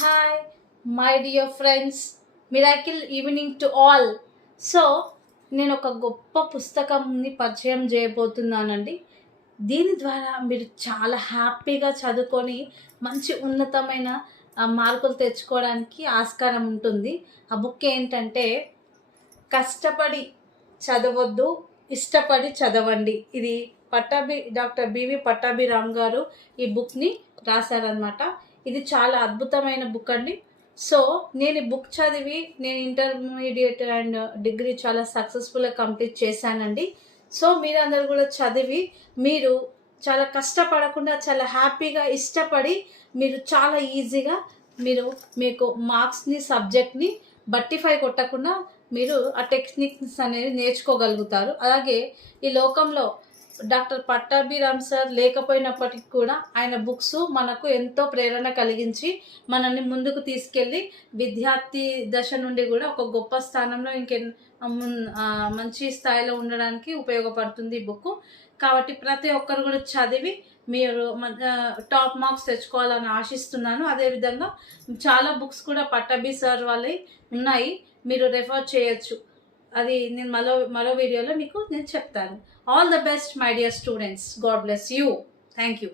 Hi my dear friends, miracle evening to all. So నేను ఒక గొప్ప పుస్తకంని పరిచయం చేయబోతున్నానండి. దీని ద్వారా మీరు చాలా హ్యాపీగా చదువుకొని మంచి ఉన్నతమైన మార్కులు తెచ్చుకోవడానికి ఆస్కారం ఉంటుంది. ఆ బుక్ ఏంటంటే కష్టపడి చదవద్దు, ఇష్టపడి చదవండి. ఇది డాక్టర్ బివి పట్టాభిరామ్ గారు ఈ బుక్ని రాశారనమాట. ఇది చాలా అద్భుతమైన బుక్ అండి. సో నేను ఈ బుక్ చదివి నేను ఇంటర్మీడియట్ అండ్ డిగ్రీ చాలా సక్సెస్ఫుల్గా కంప్లీట్ చేశానండి. సో మీరందరూ కూడా చదివి మీరు చాలా కష్టపడకుండా చాలా హ్యాపీగా ఇష్టపడి మీరు చాలా ఈజీగా మీకు మార్క్స్ని సబ్జెక్ట్ని బట్టిఫై కొట్టకుండా మీరు ఆ టెక్నిక్స్ అనేది నేర్చుకోగలుగుతారు. అలాగే ఈ లోకంలో డాక్టర్ పట్టాభిరామ్ సార్ లేకపోయినప్పటికీ కూడా ఆయన బుక్స్ మనకు ఎంతో ప్రేరణ కలిగించి మనల్ని ముందుకు తీసుకెళ్ళి విద్యార్థి దశ నుండి కూడా ఒక గొప్ప స్థానంలో మంచి స్థాయిలో ఉండడానికి ఉపయోగపడుతుంది ఈ బుక్. కాబట్టి ప్రతి ఒక్కరు కూడా చదివి మీరు టాప్ మార్క్స్ తెచ్చుకోవాలని ఆశిస్తున్నాను. అదేవిధంగా చాలా బుక్స్ కూడా పట్టాభి సార్ వాళ్ళవి ఉన్నాయి, మీరు రెఫర్ చేయొచ్చు. అది నేను మరో వీడియోలో మీకు నేను చెప్తాను. All the best my dear students. God bless you. Thank you.